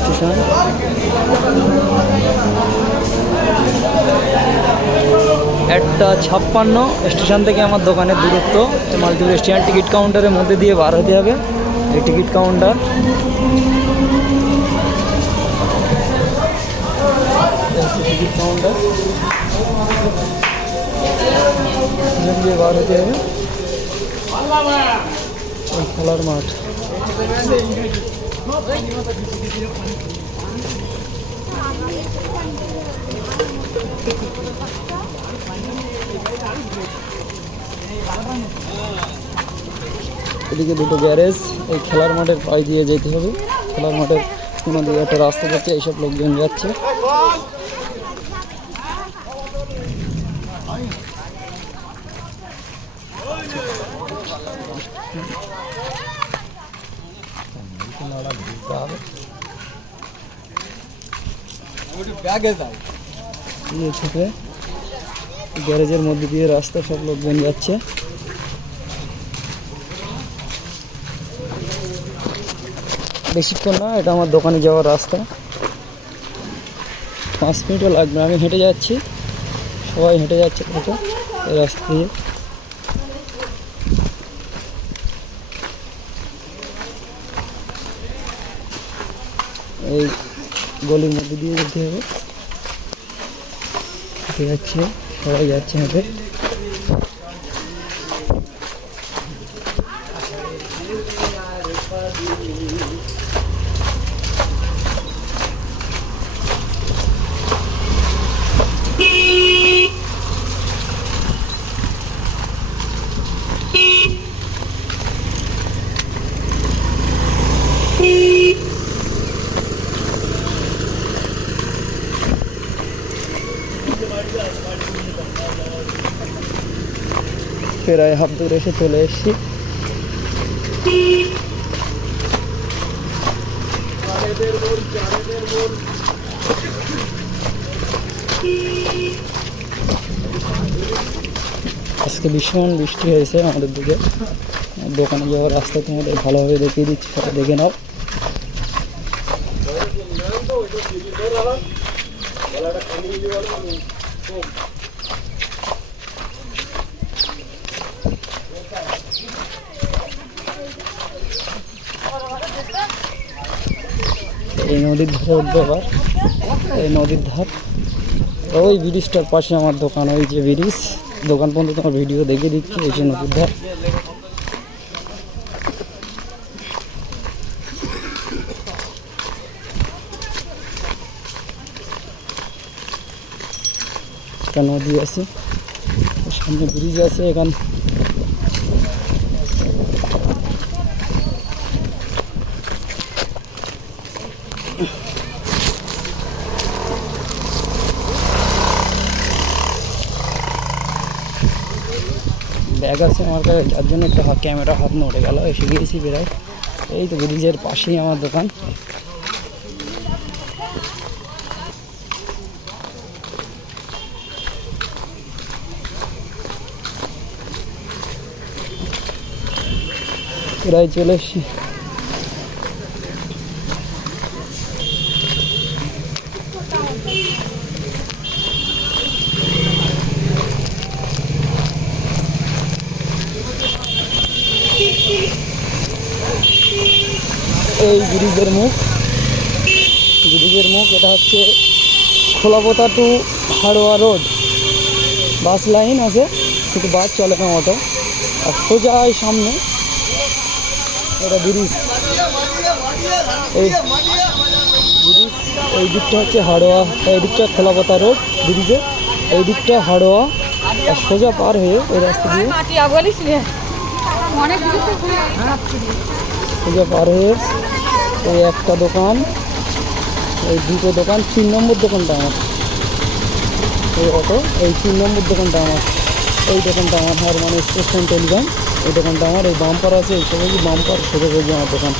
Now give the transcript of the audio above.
Station একটা ছাপ্পান্ন station থেকে আমার দোকানের দূরত্ব। মাল্টিপুল স্টেশন টিকিট কাউন্টারের মধ্যে দিয়ে বার হতে হবে। এই টিকিট কাউন্টার টিকিট কাউন্টার দিয়ে বার হতে হবে। খেলার মাঠ। এদিকে দুটো গ্যারেজ, এই খেলার মাঠের পাশ দিয়ে যেতে হবে। খেলার মাঠের কোনো দিকে একটা রাস্তা যাচ্ছে, এইসব লোকজন যাচ্ছে। ইয়ে থেকে গ্যারেজের মধ্যে দিয়ে রাস্তা সব লোকজন যাচ্ছে। বেশিক্ষণ না, এটা আমার দোকানে যাওয়ার রাস্তা। পাঁচ মিনিটও লাগবে আমি হেঁটে যাচ্ছি। সবাই হেঁটে যাচ্ছে এই রাস্তা দিয়ে। এই গলির মধ্যে দিয়ে যেতে হবে। যাচ্ছে সবাই যাচ্ছে হেঁটে প্রায় হাফ দূর এসে চলে এসেছি। আজকে ভীষণ বৃষ্টি হয়েছে আমাদের দিকে। দোকানে যাওয়ার রাস্তা তোমাদের ভালোভাবে দেখিয়ে দিচ্ছি, সেটা দেখে নাও। এই নদীর ধারে আবার এই নদীর ধার। ওই ব্রিজটার পাশে আমার দোকান, ওই যে ব্রিজ। দোকান পর্যন্ত তোমার ভিডিও দেখে দিচ্ছি, এই যে নদীর ধার। একটা নদী আছে, সামনে ব্রিজ আছে এখান। ব্যাগ আছে আমার কাছে যার জন্য একটা ক্যামেরা হাত নড়ে গেল এসে গিয়েছি বেড়াই এই তো ব্রিজের পাশেই আমার দোকান। প্রায় চলে এসছি। এই ব্রিজের মুখ। ব্রিজের মুখ এটা হচ্ছে Kholapota to Haroa road. Bus line আছে কিন্তু বাস চলে না অটো। আর সোজা এই সামনে এটা ব্রিজ এই ব্রিজ এই দিকটা হচ্ছে হাড়োয়া এই দিকটা খোলাপোতা রোড ব্রিজে এই দিকটা হাড়োয়া আর সোজা পার হয়ে ওই রাস্তা দিয়ে সোজা পার হয়ে এই একটা দোকান, এই দুটো দোকান, তিন নম্বর দোকানটা আমার। এই অটো, এই তিন নম্বর দোকানটা আমার। এই দোকানটা আমার হার মানে স্টেশন টেলিগ্রাম, এই দোকানটা আমার, এই বাম্পার আছে, এই সবাই বাম্পার? সেটা আমার দোকান।